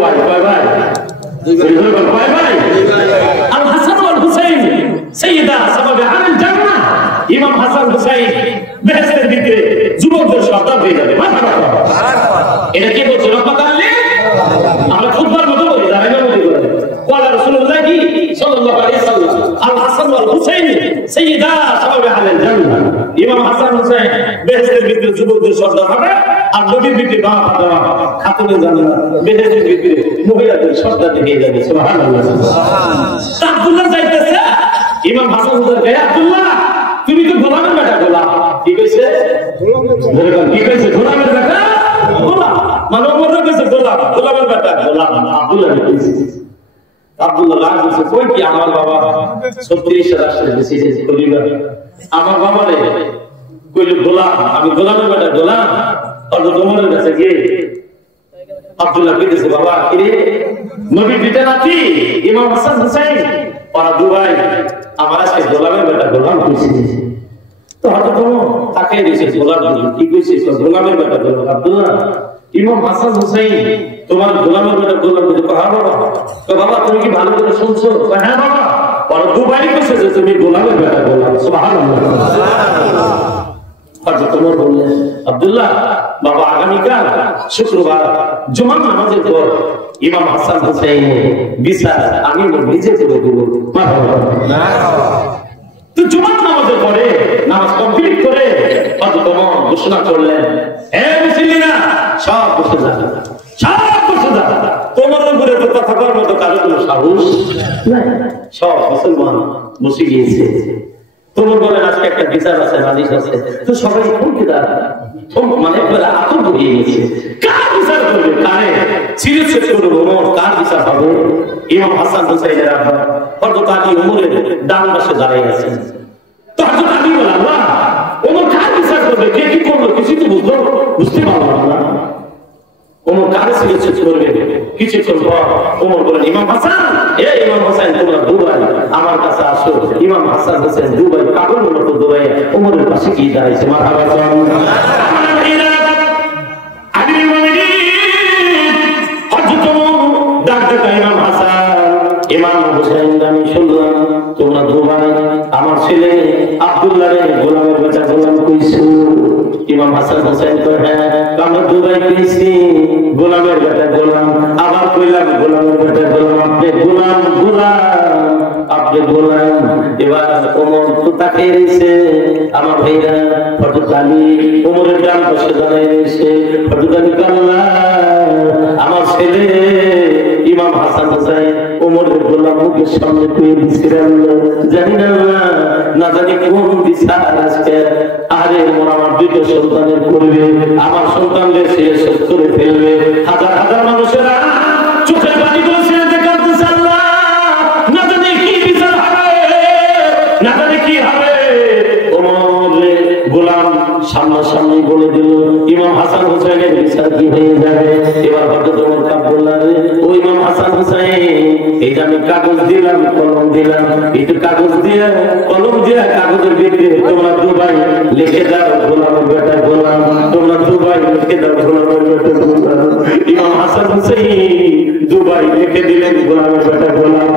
ভাই ভাই ভাই ভাই ভাই আল হাসান ওয়াল হুসাইন সাইয়্যিদা সাবাবে আহলিল জান্নাহ ইমাম হাসান হুসাইন বেহেশতের ভিতরে যুবকদের সর্দার হয়ে যাবে মাশাআল্লাহ এটা কি বলছে রহমাত আল্লাহ আমরা খুতবার মতো বলি জানাইবার মতো বলি قال رسول الله صلى الله عليه وسلم الحسن والحسين سيدا شباب اهل الجنه ইমাম হাসান হুসাইন বেহেশতের ভিতরে যুবকদের সর্দার হবে আর নবীর ভিতরে বাবা খাতুনে জান্নাত বেহেশতের ভিতরে মহিলাদের সর্দার হয়ে যাবে সুবহানাল্লাহ সুবহানাল্লাহ আব্দুল্লাহ যাইতেছে ইমাম হাসান হুসাইন কে আব্দুল্লাহ তুমি তো গোলামের বেটা গোলাম কি কইছে কি কইছে গোলামের বেটা গোলাম মানে ওমর কইছে গোলাম গোলামের বেটা গোলাম আব্দুল্লাহ কইছে আব্দুল্লাহ রাজ বলছে কই কি আমার বাবা 36 রাষ্ট্রে বেশি কলিবা আমার বাবা রে কইল গোলাম আমি গোলামের বেটা গোলাম আর ওমরের কাছে গিয়ে আব্দুল্লাহ কইতেছে বাবা কি রে নবী পিতা নাতি ইমাম হাসান হুসাইন ওরা দুবাই আমার আজকে গোলামের বেটা গোলাম কইছে তো হঠাৎ তাকে দিয়েছে গোলাম কি কইছে গোলামের বেটা গোলাম আব্দুল্লাহ ইমাম হাসান হুসাইন তোমার গোলামের বেটা গোলাম বলে হ্যাঁ বাবা তো বাবা তুমি কি ভালো করে শুনছো হ্যাঁ বাবা ওরা দুবাই কইছে যে তুমি গোলামের বেটা গোলাম সুবহানাল্লাহ সুবহানাল্লাহ হযরত ওমর বললেন আব্দুল্লাহ বাবা আগামীকাল শুক্রবার জুমার নামাজের পর ইমাম হাসান হুসাইন বিচার আমি নিজে করে দেব তো জুমার নামাজের পরে নামাজ কমপ্লিট করে হযরত ওমর ঘোষণা করলেন হে মুসলিমরা সব বসে যা সব বসে যা তোমার উপরে তো কথা বলার মতো কারো কোনো সাহস নাই সব মুসলমান বসে গিয়েছে তোমার বলেন আজকে একটা বিচার আছে নালিশ আছে তো সবাই কোন কি দা মানে বলে আতঙ্ক হয়ে গেছে কার বিচার করবে কারে সিরিয়াস করে ওমর কার বিচার হবে ইমাম হাসান হুসাইনের আব্বা হযরত আলী ওমরের ডান পাশে দাঁড়িয়ে আছেন তো হযরত আলী বলে আল্লাহ ওমর কার বিচার করবে কে কি করলো কিছু তো বুঝতে পারলাম না ওমর কার সিরিয়াস করবে কিছু করব ওমর বলেন ইমাম হাসান ইমাম হাসান তোমরা দুবাই আমার কাছে আসো ইমাম হাসান হোসেন দুবাই পাগলের মতো দুবাই ওমরের পাশে গিয়ে দাঁড়াইছে মারহাবা আলী হযরত ডাক ডাকা ইমাম হাসান ইমাম হোসেন আমি শুনলাম তোমরা দুবাই আমার ছেলে আব্দুল্লাহ রে গোলামের বেটা গোলাম কইছো ইমাম হাসান হোসেন তো হ্যাঁ আমরা দুবাই কইছি গোলামের বেটা গোলাম আবার কইলাম গোলামের বেটা গোলাম আপনি গোলাম গোলাম আপনি গোলাম এবার ওমর তো তাকে এসে আমার ভাইরা হযরত আলী ওমরের ডান পাশে দাঁড়িয়ে এসে হযরত আলী আল্লাহ আমার ছেলে ইমাম হাসান হোসেন ওমরের গোলাম মুখের সামনে পেয়ে দিছিলেন জানি না জানি কোন বিচার আজকে আরে ওমর আমার দুটো সন্তানের করবে আমার সন্তানদের সে শেষ করে ফেলবে হাজার হাজার মানুষেরা চোখের পানি গুলো ছেড়ে দেখাতেছে আল্লাহ না জানি কি বিচার হবে না জানি কি হবে ওমরের গোলাম সামনাসামনি বলে দিল ইমাম হাসান হুসাইনের বিচার কি হয়ে যাবে এবার হযরত ওমর আব্দুল্লাহ রে ও ইমাম হাসান হুসাইন এই যে আমি কাগজ দিলাম কলম দিলাম এই যে কাগজ দিয়ে কলম দিয়ে কাগজের ভিতরে তোমরা দুবাই লিখে দাও গোলামের বেটা গোলাম তোমরা দুবাই লিখে দাও গোলামের বেটা গোলাম ইমাম হাসান হুসাইন দুবাই লিখে দিলেন গোলামের বেটা গোলাম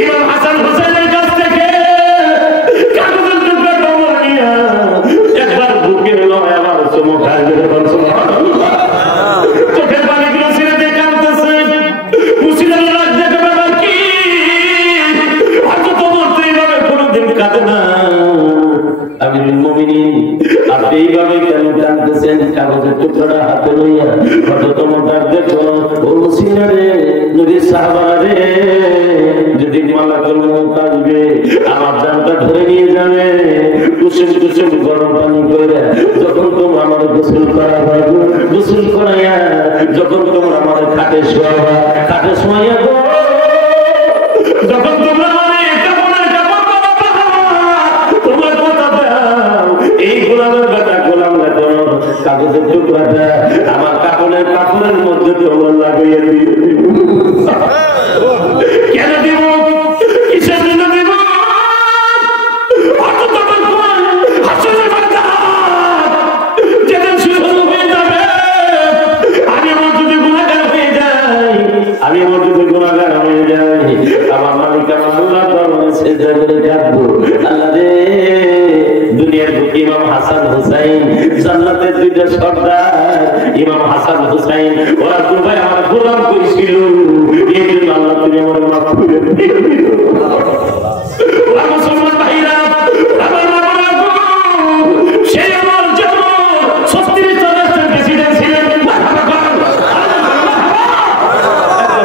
ইমাম হাসান হুসাইনের কাছ থেকে কাগজের টুকরা কবর নিয়ে একবার বুকে লয় আমার চমক আসবে সুবহানাল্লাহ চোখের পানিগুলো ছেড়ে দিয়ে কাঁদতেছে মুসলিমের রাগ দেখে বাবা কি হযরত ওমর তো এইভাবে কোনোদিন কাঁদে না আমিরুল মুমিনিন আপনি এইভাবে কেন কাঁদতেছেন কাগজের টুকরাটা হাতে লইয়া হযরত ওমর ডাক দেখো ও মুসলিমরে নবীর সাহাবারা রে যদি মালাকুল মউত আসবে আমার জানটা ধরে নিয়ে যাবে কুসুম কুসুম গরম পানি করে যখন তোমরা আমার গোসল করাবা গোসল করাইয়া যখন তোমরা আমার খাটে শোয়াবা খাটে শোয়াইয়া গো যখন তোমরা তোমার কথা দাও এই গোলামের বেটা গোলাম দেখো কাগজের টুকরাটা আমার কাপড়ের মধ্যে তোমরা লাগাইয়া দিয়ে কেন দিব কিসের জন্য দিব হাসন ইমাম হাসান হুসাইন জান্নাতের দুইটা সর্দার ইমাম হাসান হুসাইন ওরা দুভাই আমার গোলাম করেছিল এই জন্য আল্লাহ তুমি আমার মাফ করে দিও ওরা মুসলমান ভাইরা সেই আমার জন্য 36 প্রেসিডেন্ট ছিলেন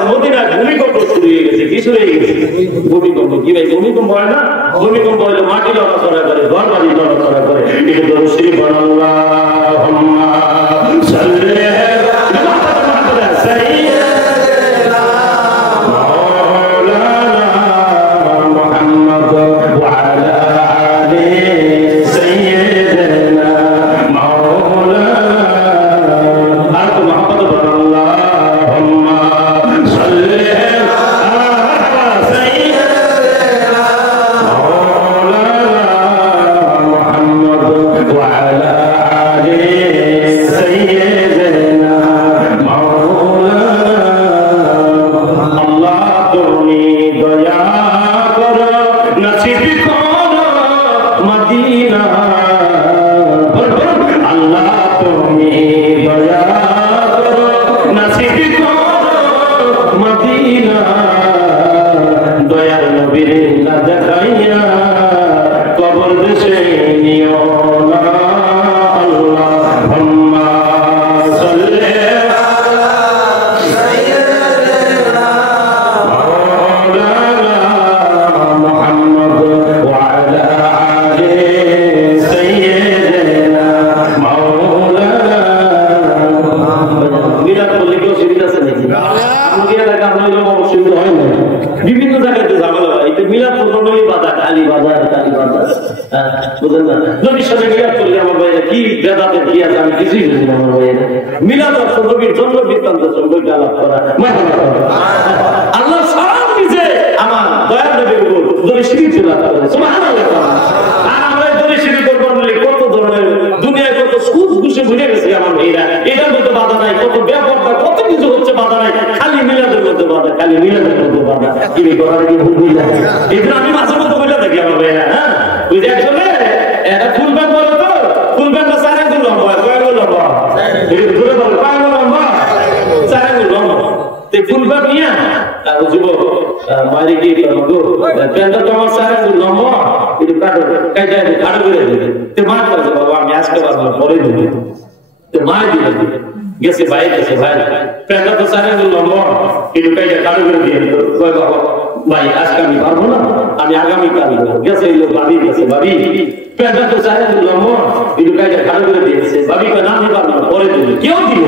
মদিনা ভূমিকম্প শুরু হয়ে গেছে কি শুরু হয়ে গেছে ভূমিকম্প কি ভাই ভূমিকম্প হয় না ভূমিকম্প হলে মাটি লড়াচড়া করে ঘর বাড়ি লড়াচড়া করে এটা তো শ্রী আল্লাহুম্মা সাল্লি বিভিন্ন জায়গায় তো ঝামেলা হয় এটা মিলাদ প্রথমেই বাধা কালী বাজার বুঝলেন না নবীর সাথে মিলাদ করলে আমার ভাইরা কি বেদাতের কি আছে আমি কিছুই বুঝি না আমার ভাইরা মিলাদ অর্থ নবীর জন্ম বৃত্তান্ত সম্পর্কে আলাপ করা আল্লাহ সালাম নিজে আমার দয়ার নবীর উপর দরে শিরিক চলা করে সুবহানাল্লাহ আর আমরা দরে শিরিক করব বলে কত ধরনের দুনিয়ায় কত সুদ ঘুষে ঘুরে গেছে আমার ভাইরা এটার মধ্যে বাধা নাই কত ব্যাপারটা কত কিছু হচ্ছে বাধা নাই খালি মিলাদের মধ্যে বাধা খালি মিলাদের মধ্যে বাধা কি করার কি ভুল না এটা আমি মাঝে মধ্যে বলে থাকি আমার ভাইরা হ্যাঁ ওই যে আসলে এটা ফুল ব্যাগ বলো তো ফুল ব্যাগটা সারা গুলো লম্বা কয়গুলো লম্বা এই ধরে বলো কয়গুলো লম্বা সারা গুলো লম্বা তে ফুল ব্যাগ নিয়ে আর যুবক মারি কি করবো প্যান্টটা তোমার সারা গুলো লম্বা এটা কাটো কাইটা কাটো করে দেবে তে মার করে বাবা আমি আজকে বাবা পরে দেব তে মার দিবে গেছে ভাই প্যান্টটা তো সারা গুলো লম্বা এটা কাইটা কাটো করে দিয়ে কয় বাবা ভাই আজকে আমি পারবো না আমি আগামীকাল গেছে এই লোক ভাবি গেছে ভাবি প্যান্টটা তো চাই লম্বা কিন্তু কাজে ভালো করে দিয়েছে ভাবি কে নাম পারবো না পরে দিল কেউ দিল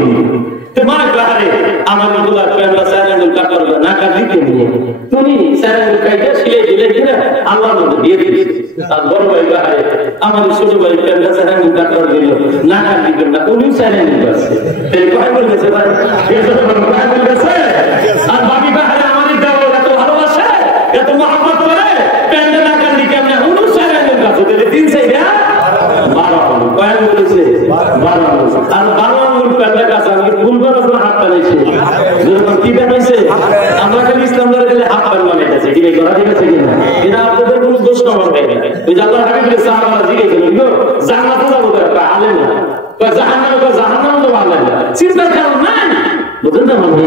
তো মা কাহারে আমার গুলা প্যান্টটা সারাঙ্গুল কাটার না কাটিতে নিয়ে তুমি সারাঙ্গুল কাইটা সিলাই দিলে কিনা আল্লাহর মধ্যে দিয়ে দিয়েছে আর বড় ভাই কাহারে আমার ছোট ভাই প্যান্টটা সারাঙ্গুল কাটার দিল না কাটিতে না তুমি সারাঙ্গুল করছে তাই কয় বলে গেছে ভাই এটা তো কয় বলে গেছে আর ভাবি কাহারে আমারই দাও এত ভালোবাসে এত মহব্বত করে প্যান্টটা না কাটি কেমনে হুনু সারাঙ্গুল কাছে দিলে তিন সাইডা 12 কয় বলেছে 12 আর 12 আঙ্গুল প্যান্টটা কাছে আমি ফুলবার উপর হাত টানাইছি যখন কি বানাইছে আমরা খালি ইসলাম ধরে গেলে হাত টান বানাইছে কি করা ঠিক আছে কিনা এটা আপনাদের কোনো দোষ না হবে ওই যে আল্লাহর হাবিবের সাহাবারা জিজ্ঞেস করলো জান্নাতে যাবো একটা আলেম না কয় জাহান্নামে তো আলেম না চিন্তা কারণ নাই বুঝলেন না মানে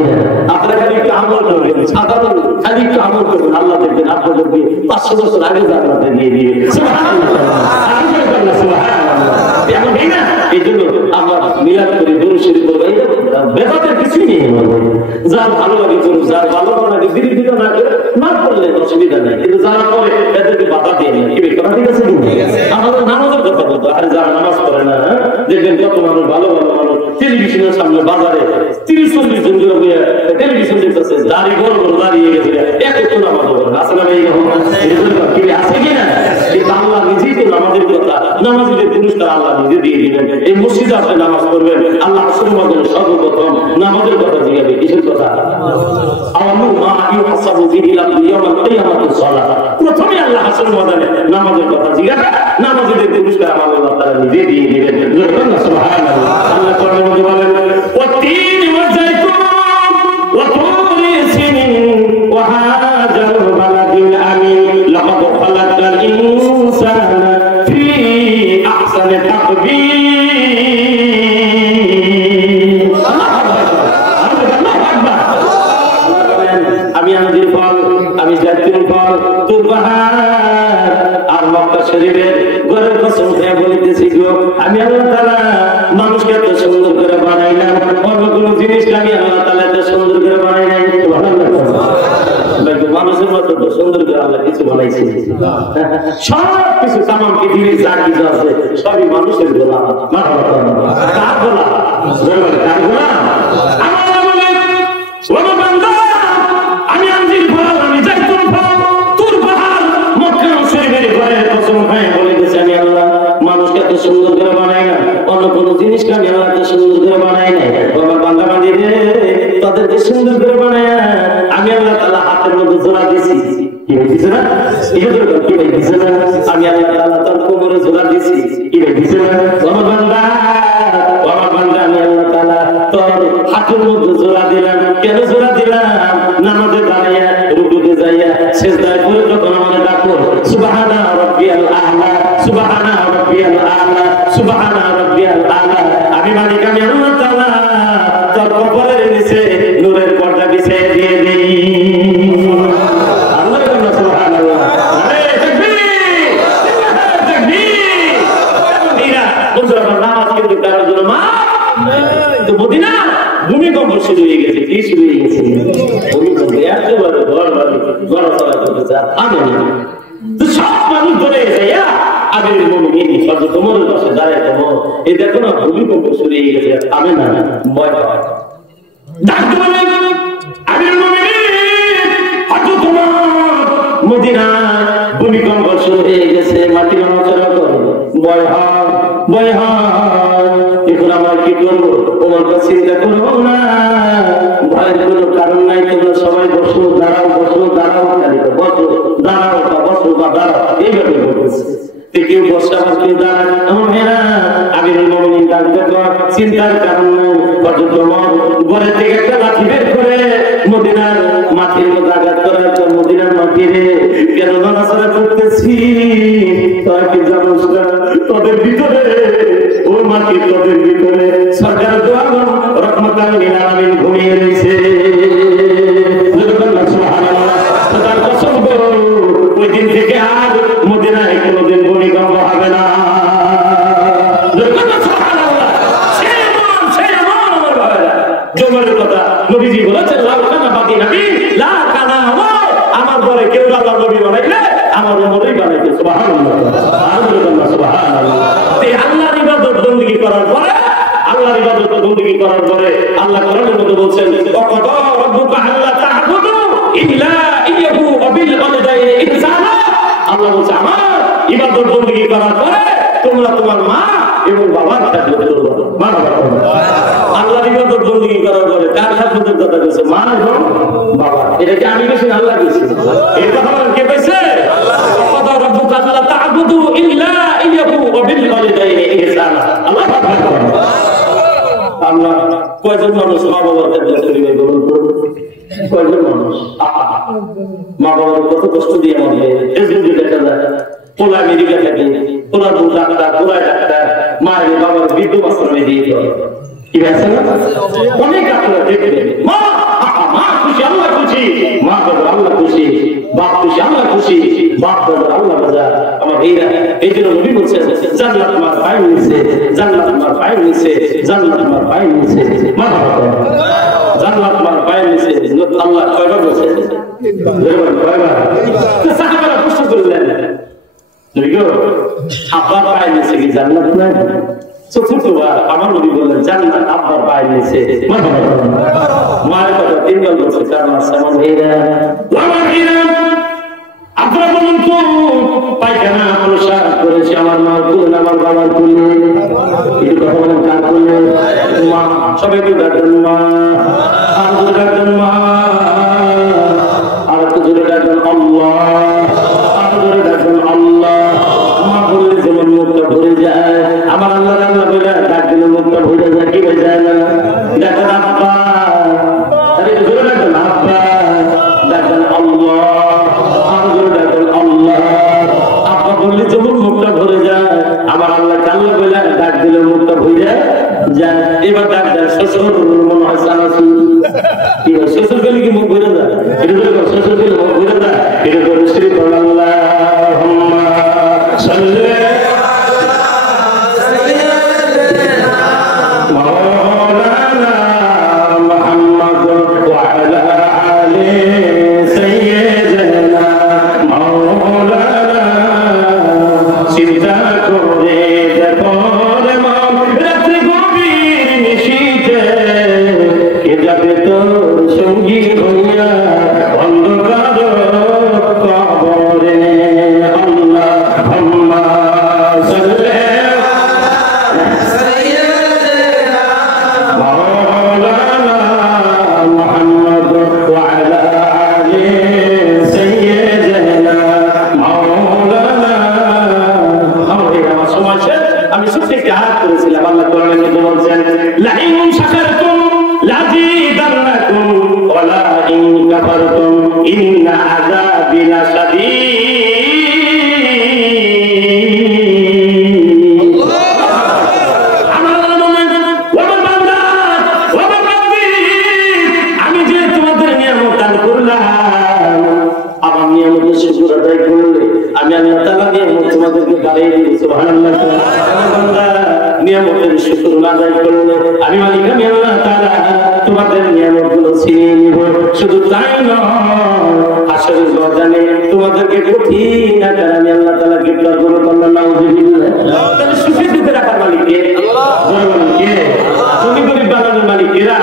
আপনারা খালি একটু আমল করবেন সাধারণ খালি একটু আমল করবেন আল্লাহ দেখবেন আপনাদেরকে 500 বছর আগে জান্নাতে নিয়ে দিবে সুবহানাল্লাহ সুবহানাল্লাহ এমন এই না এই জন্য আমরা মিলাদ করে দরুদ শরীফ পড়ব বেদাতের কিছুই নেই যার ভালো লাগে করুন যার ভালো লাগে বিরোধিতা না করে না করলে অসুবিধা নেই কিন্তু যারা করে এদেরকে বাধা দিয়ে নেই কি কথা ঠিক আছে আমাদের নামাজের কথা বলতো আর যারা নামাজ পড়ে না দেখবেন কত মানুষ ভালো ভালো মানুষ টেলিভিশনের সামনে বাজারে 30-40 জন করে টেলিভিশন দেখতেছে দাড়ি বড় বড় দাঁড়িয়ে গেছে এক নামাজ পড়ে আসলে ভাই কি আছে কিনা এই বাংলা নিজেই তো নামাজের কথা নামাজের পুরস্কার আল্লাহ নিজে দিয়ে দিবেন এই মসজিদে আপনি নামাজ পড়বেন আল্লাহ আসলে মধ্যে সর্বপ্রথম নামাজের কথা জিজ্ঞাসা কিসের কথা আল্লাহ মা ইউহাসাবু বিহি ইয়াউমাল কিয়ামাতিস সালাত প্রথমে আল্লাহ আসলে মধ্যে নামাজের কথা জিজ্ঞাসা নামাজের পুরস্কার আল্লাহ তাআলা নিজে দিয়ে দিবেন সুবহানাল্লাহ আল্লাহ কোরআনের মধ্যে বলেন ওয়াতিন ওয়াজাইতুন ওয়া তুরি সিনিন ওয়া হাজাল বালাদিল আমিন লাকাদ খালাকাল ইনসানা ফি আহসানি সামনে থাকবি আমি আঞ্জির ফল, আমি জাতীয় ফল, তোর পাহাড় আর মক্কা শরীফের ঘরের কসম খেয়ে বলিতেছি গো, আমি আল্লাহ তাআলা মানুষকে এত সুন্দর করে বানাইলাম, অন্য কোনো জিনিসটা আমি আল্লাহ তাআলা এত সুন্দর করে বানাই নাই। মানুষের মতো তো সুন্দর করে আল্লাহ কিছু বানাইছে, সব কিছু তামাম পৃথিবীর যা কিছু আছে সবই মানুষের গোলাম। কার গোলাম? কার গোলাম? আমি আঞ্জির ফল, আমি জাইতুন ফল, তুর পাহাড়, মক্কা শরীফের ঘরের কসম খেয়ে বলিতেছি আমি আল্লাহ মানুষকে এত সুন্দর করে বানাই না, অন্য কোনো জিনিসকে আমি আল্লাহ এত সুন্দর করে বানাই নাই। আমার বান্দা বান্দি রে, তাদেরকে সুন্দর করে বানায় আমি আল্লাহ তাআলা হাতের মধ্যে জোড়া দিয়েছি। কি হয়েছে না? কি হয়েছে না? আমি আল্লাহ তাআলা তার কোমরে জোড়া দিয়েছি। কি হয়েছে না? আমার বান্দা আমি আল্লাহ তাআলা তোর হাতের মধ্যে জোড়া দিলাম। কেন জোড়া দিলাম? নামাজে দাঁড়াইয়া, রুকুতে যাইয়া, সিজদায় পড়ে যখন আমাকে ডাকো সুবহানা রাব্বিয়াল আ'লা, সুবহানা রাব্বিয়াল আ'লা, সুবহানা রাব্বিয়াল আ'লা, আমি মালিক আমি আল্লাহ তাআলা তোর কপালের নিচে নূরের পর্দা বিছিয়ে দিয়ে দেই। আল্লাহু আকবার, সুবহানাল্লাহ। আরে তাকবীর, তাকবীর। এরা বন্ধুরা নামাজ কিন্তু কারোর জন্য মা তো মদিনা ভূমিকম্প শুরু হয়ে গেছে। কি শুরু হয়ে গেছে? ভূমিকম্প একেবারে গড়াচড়া করতেছে, আর থামে না। তো সব মানুষ ধরে যায় আগের মুমিন হযরত ওমরের পাশে দাঁড়ায়, ওমর এই দেখো না ভূমিকম্প শুরু হয়ে গেছে, থামে না, ভয় পায়। ডাকতে বলে আগের মুমিন হযরত ওমর, মদিনা ভূমিকম্প শুরু হয়ে গেছে, মাটি নড়াচড়া করে, ভয় হয়, ভয় হয়। এখন আমরা কি করবো? ওমর চিন্তা করবো না, ভয়ের কোনো কারণ নাই, তোমরা সবাই বসো, দাঁড়াও, বসো, দাঁড়াও, খালি বসো, দাঁড়াও বা বসো বা দাঁড়াও, এইভাবে বলতেছে। কেউ বসে আবার কেউ দাঁড়ায়। আমার মেয়েরা আমিরুল মুমিনিন ডাকতে কর, চিন্তার কারণ নাই। হযরত ওমর ঘরের থেকে একটা লাঠি বের করে মদিনার মাটির মধ্যে আঘাত করার পর, মদিনার মাটিরে কেন নড়াচড়া করতেছি তাই কি জানোস না? তোদের ভিতরে ওই মাটির, তোদের ভিতরে সরকার দোয়া রহমতাল লিল আলামিন ঘুমিয়ে রয়েছে। ওই দিন থেকে আর মদিনায় কোনোদিন ভূমিকম্প হবে না। নবীজি বলেছেন আমার পরে কেউ আল্লাহ নবী বানাইলে আমার ওমরই বানাইতে। সুবহানাল্লাহ, সুবহানাল্লাহ। আল্লাহর ইবাদত বندگی করার পরে, আল্লাহর ইবাদত বندگی করার পরে আল্লাহ কোরআনের মধ্যে বলছেন ওয়াকাদা রাব্বুকা আল্লা তা'বুদু ইল্লা ইয়্যাহু ওয়া বিল ওয়ালিদাইনি ইহসানা। আল্লাহ বলছে আমার ইবাদত বندگی করার পরে তোমরা তোমার মা এবং বাবার খেদমত করবে। আল্লাহর ইবাদত বندگی করার পরে কার খেদমতের কথা বলছে? মা এবং বাবা। এটা কি আমি বলছি না আল্লাহ বলছে? এই কথা কে বলছে? আল্লাহ। ওয়াকাদা রাব্বুকা আল্লা তা'বুদু ইল্লা ইয়্যাহু ওয়া বিল ওয়ালিদাইনি ইহসানা। আল্লাহ আকবার। আমরা কয়জন মানুষ মা বাবার খেদমত করি ভাই বলুন? কয়জন মানুষ? মা বাবার কত কষ্ট দিয়ে আমাদের ফেসবুকে দেখা যায়, পোলা আমেরিকা থাকে, পোলা দু ডাক্তার, পোলা ডাক্তার, মায়ের বাবার বৃদ্ধ আশ্রমে দিয়ে দেয়। কি আছে না? অনেক আপনারা দেখবেন মা খুশি, আল্লাহ খুশি, মা বাবা আল্লাহ খুশি, বাপ খুশি, আল্লাহ খুশি, বাপ বাবা আল্লাহ বাজার। আমার ভাইরা, এই জন্য নবী বলছেন জান্নাত আমার পায়ের নিচে, জান্নাত আমার পায়ের নিচে, জান্নাত আমার পায়ের নিচে। মা বাবা জান্নাত আমার পায়ের নিচে আল্লাহ কয়বার বলছেন? কয়বার? সাহাবারা প্রশ্ন করলেন আব্বার পায়ের নিচে কি জান্নাত নাই? চতুর্থবার আমার নবী বললেন জান্নাত আব্বার পায়ের নিচে। মায়ের কথা তিনবার বলছে জান্নাত। আমার ভাইরা, আমার ভাইরা, আপনারা বলুন তো পায়খানা প্রসাদ করেছে আমার মা করলেন, আমার বাবার করলেন, এই কথা বলেন কার করলেন? মা। সবাই কি ডাকবেন মা? আর ডাকবেন মা, আর একটু জোরে ডাকবেন আল্লাহ, আর জোরে ডাকবেন আল্লাহ। মা বললে যেমন মুখটা ভরে যায়, আমার আল্লাহ আল্লাহ বলে ডাক দিলে মুখটা ভরে যায়। কি হয়ে যায় না? ডাকবেন আব্বা, আরে জোরে ডাকবেন আব্বা, ডাকবেন আল্লাহ, আর জোরে ডাকবেন আল্লাহ। আব্বা বললে যেমন মুখটা ভরে যায়, আমার আল্লাহ কাল্লা যান এবার ডাক দেন শ্বশুর মনে হয় জানাসু শ্বশুর গেলে কি মুখ ঘুরে যায় এটা শ্বশুর গেলে মুখ ঘুরে যায় এটা করে শ্রী আল্লাহুম্মা সাল্লি নিয়ামতের শুকর আদায় করলে আমি মালিক আমি আল্লাহ তাআলা তোমাদের নিয়ামতগুলো ছিনিয়ে নিব। শুধু তাই নয়, হাসরের ময়দানে তোমাদেরকে কঠিন আকারে আমি আল্লাহ তাআলা গ্রেফতার করব। আল্লাহ নাউযুবিল্লাহ। তাহলে সুখে দিতে রাখার মালিক কে? কে? তুমি গরিব বানানোর মালিক এরা,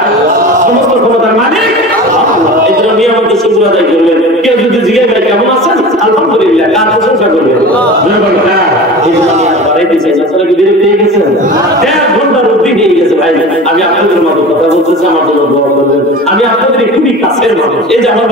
সমস্ত ক্ষমতার মালিক আল্লাহ। এই জন্য নিয়ামতের শুকর আদায় করলেন। কেউ যদি জিজ্ঞাসা করে কেমন আছেন, আলহামদুলিল্লাহ, কার প্রশংসা করবেন? আমি আপনাদের মতো কথা বলতেছি, আমার জন্য দোয়া করবেন। আমি আপনাদের খুবই কাছের মানুষ, এই যে আমার